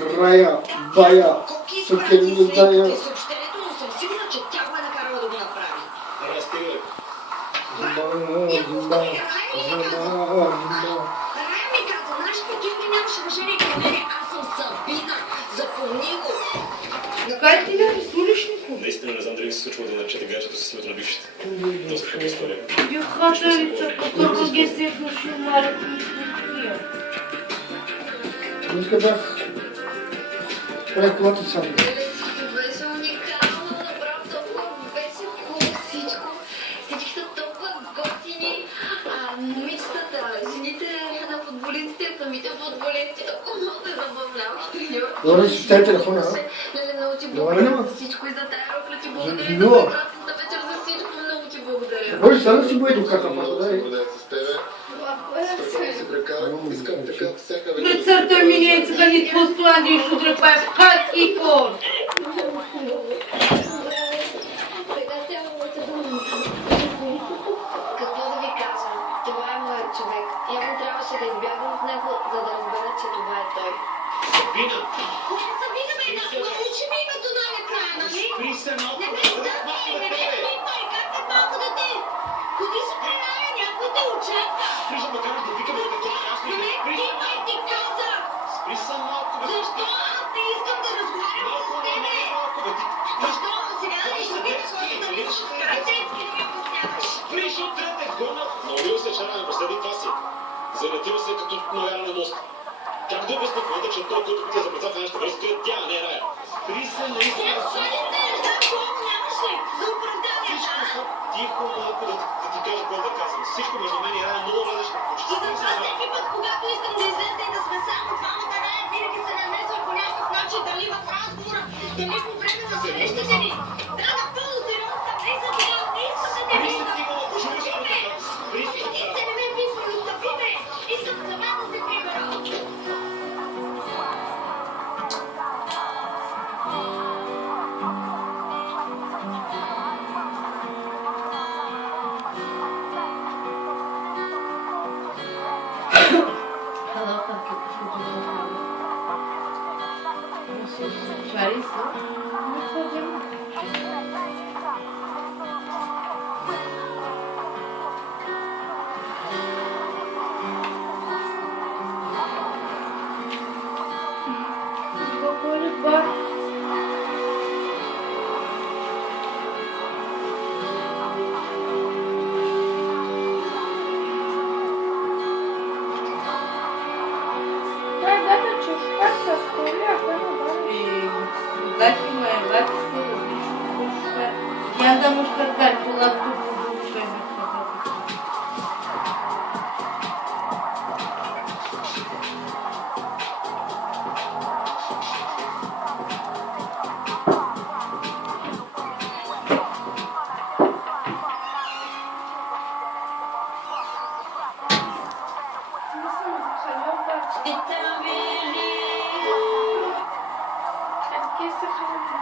края, бая, съкендая. Съобщението, но съм сигурна, че тя го е накарала да го направи. Рая ми каза, знаеш ли, той ми нямаше уважение към мене, аз съм Сабина, запомни го. Какая ти вярваш, уличнико? Наистина не знам дали ми се случва да наречете гаджето с името на бившите. Доста хубава история. Дюхатарица, которого гесех нушил Марик Мишникия. Нека бях правя колата сам. Беше уникално, направо толкова беше хубаво всичко. Всички са толкова готини. Момичетата, жените на футболистите, самите футболисти, толкова много се забавлявах. Добре, си тай телефона, а? Леле, много ти Добре, благодаря няма. за всичко и за тая рокля ти За благодаря. И било. за прекрасната вечер, за всичко много ти благодаря. Боже, сега да си бъде доката, пак, дай. с тебе. Спокойно се прекарам. Искам така всяка вечер. Пред сърта ми не е цъгани твърсто, Андрей Шудрак, па е пхат и кор. Сега се какво да ви кажа? Това е моят човек. Явно трябваше да избягам от него, за да разбера, че това е той. Сабина! Коя Сабина, бе, научи ми името най-накрая, нали? Спри се малко! Не ме издъхни, не ме пипай, как е малко дете? Ходи се при Рая, някой те очаква. Спри се, макар да викаме да това ясно Не и ме спри се! пипай, ти казах! Спри се малко! Защо аз не искам да разговарям с тебе? Защо? Сега да ми ще видиш, може да ми детски да ми обясняваш. Спри, ще отрете гона! Много се чараме последни паси. Залетива се като нояра на мост. Как да обясня в момента, че той, който пита за председател на нашата връзка, тя, а не Рая? Спри се, наистина! Свали се, да, колко нямаш ли? За оправдание, Всичко да? са тихо малко да ти кажа какво да казвам. Всичко между мен и Рая много влезеш на почти. И затова всеки път, когато искам да излезе и да сме само двамата, Рая винаги се намесва по някакъв начин, дали в разговора, дали по време на срещите ни. Да, напълно сериозно съм, не съм сега, не искам да те Спри се, виждам. ти го чуваш Стъпи ме! от Спри се! Ти се не ме писва, но стъпи ме! Искам сама да се прибера. Шариса? Я да мушкаркар, кулак тут Ти там вели. Какие сохранения?